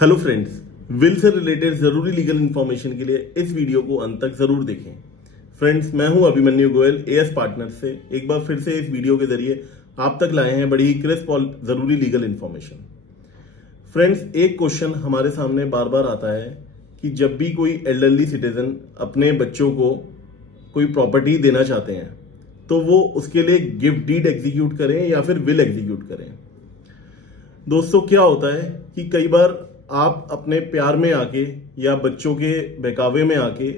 Hello friends, will say related जरूरी legal information के लिए इस वीडियो को अंत तक जरूर देखें। फ्रेंड्स, मैं हूं अभिमन्यु गोयल एएस पार्टनर से एक बार फिर से इस वीडियो के जरिए आप तक लाए हैं बड़ी ही क्रिस्प और जरूरी लीगल इन्फॉर्मेशन। फ्रेंड्स, एक क्वेश्चन हमारे सामने बार बार आता है कि जब भी कोई एल्डरली सिटीजन अपने बच्चों को कोई प्रॉपर्टी देना चाहते हैं तो वो उसके लिए गिफ्ट डीड एग्जीक्यूट करें या फिर विल एग्जीक्यूट करें। दोस्तों, क्या होता है कि कई बार आप अपने प्यार में आके या बच्चों के बहकावे में आके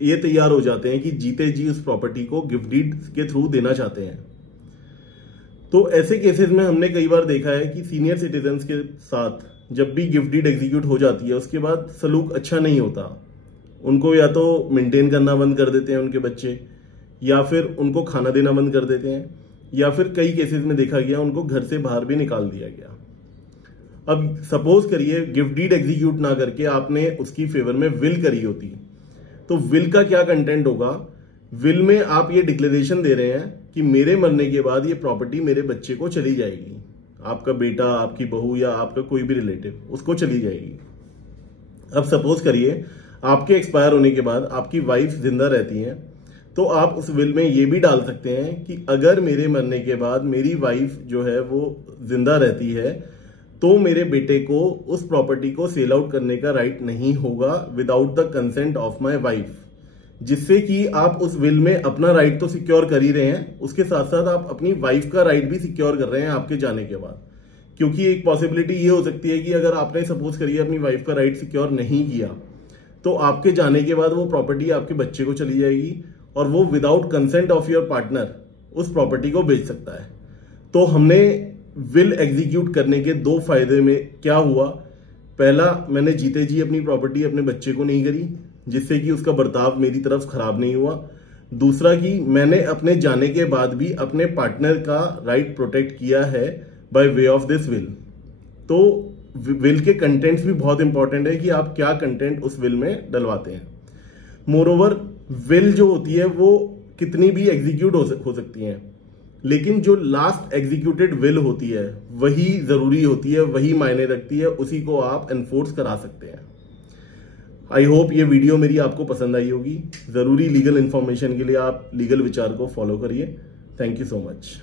ये तैयार हो जाते हैं कि जीते जी उस प्रॉपर्टी को गिफ्ट डीड के थ्रू देना चाहते हैं। तो ऐसे केसेस में हमने कई बार देखा है कि सीनियर सिटीजन्स के साथ जब भी गिफ्ट डीड एग्जीक्यूट हो जाती है उसके बाद सलूक अच्छा नहीं होता। उनको या तो मेंटेन करना बंद कर देते हैं उनके बच्चे, या फिर उनको खाना देना बंद कर देते हैं, या फिर कई केसेस में देखा गया उनको घर से बाहर भी निकाल दिया गया। अब सपोज करिए गिफ्ट डीड एग्जीक्यूट ना करके आपने उसकी फेवर में विल करी होती, तो विल का क्या कंटेंट होगा? विल में आप ये डिक्लेरेशन दे रहे हैं कि मेरे मरने के बाद ये प्रॉपर्टी मेरे बच्चे को चली जाएगी, आपका बेटा, आपकी बहू या आपका कोई भी रिलेटिव, उसको चली जाएगी। अब सपोज करिए आपके एक्सपायर होने के बाद आपकी वाइफ जिंदा रहती है, तो आप उस विल में ये भी डाल सकते हैं कि अगर मेरे मरने के बाद मेरी वाइफ जो है वो जिंदा रहती है तो मेरे बेटे को उस प्रॉपर्टी को सेल आउट करने का राइट नहीं होगा without the consent of my wife. जिससे कि आप उस विल में अपना राइट तो सिक्योर कर ही रहे हैं, उसके साथ साथ आप अपनी वाइफ का राइट भी सिक्योर कर रहे हैं आपके जाने के बाद। क्योंकि एक पॉसिबिलिटी ये हो सकती है कि अगर आपने सपोज करिए अपनी वाइफ का राइट सिक्योर नहीं किया तो आपके जाने के बाद वो प्रॉपर्टी आपके बच्चे को चली जाएगी और वो without consent of your partner उस प्रॉपर्टी को बेच सकता है। तो हमने विल एग्जीक्यूट करने के दो फायदे में क्या हुआ? पहला, मैंने जीते जी अपनी प्रॉपर्टी अपने बच्चे को नहीं करी, जिससे कि उसका बर्ताव मेरी तरफ खराब नहीं हुआ। दूसरा कि मैंने अपने जाने के बाद भी अपने पार्टनर का राइट प्रोटेक्ट किया है by way of this will. तो विल के कंटेंट्स भी बहुत इंपॉर्टेंट है कि आप क्या कंटेंट उस विल में डलवाते हैं। मोरओवर, विल जो होती है वो कितनी भी एग्जीक्यूट हो सकती है, लेकिन जो लास्ट एग्जीक्यूटेड विल होती है वही जरूरी होती है, वही मायने रखती है, उसी को आप एनफोर्स करा सकते हैं। आई होप ये वीडियो मेरी आपको पसंद आई होगी। जरूरी लीगल इंफॉर्मेशन के लिए आप लीगल विचार को फॉलो करिए। Thank you so much.